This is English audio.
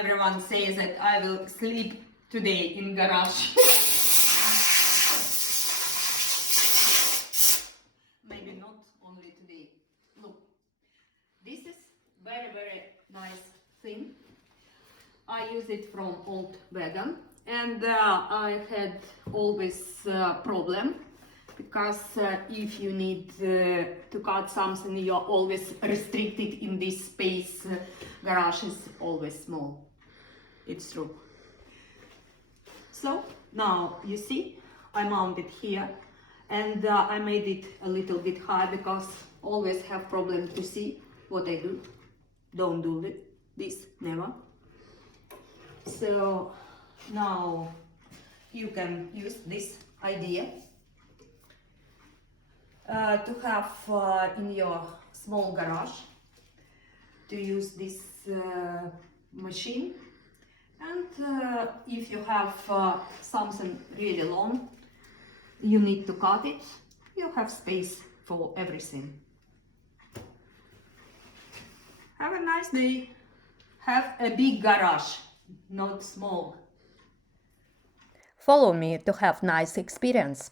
Everyone says that I will sleep today in garage. Maybe not only today. Look, this is very nice thing. I use it from old wagon, and I had always problem because if you need to cut something, you're always restricted in this space. Garage is always small. It's true. So now you see I mounted here, and I made it a little bit high because always have problem to see what I do. Don't do this, never. So now you can use this idea to have in your small garage, to use this machine. And if you have something really long, you need to cut it, you have space for everything. Have a nice day. Have a big garage, not small. Follow me to have nice experience.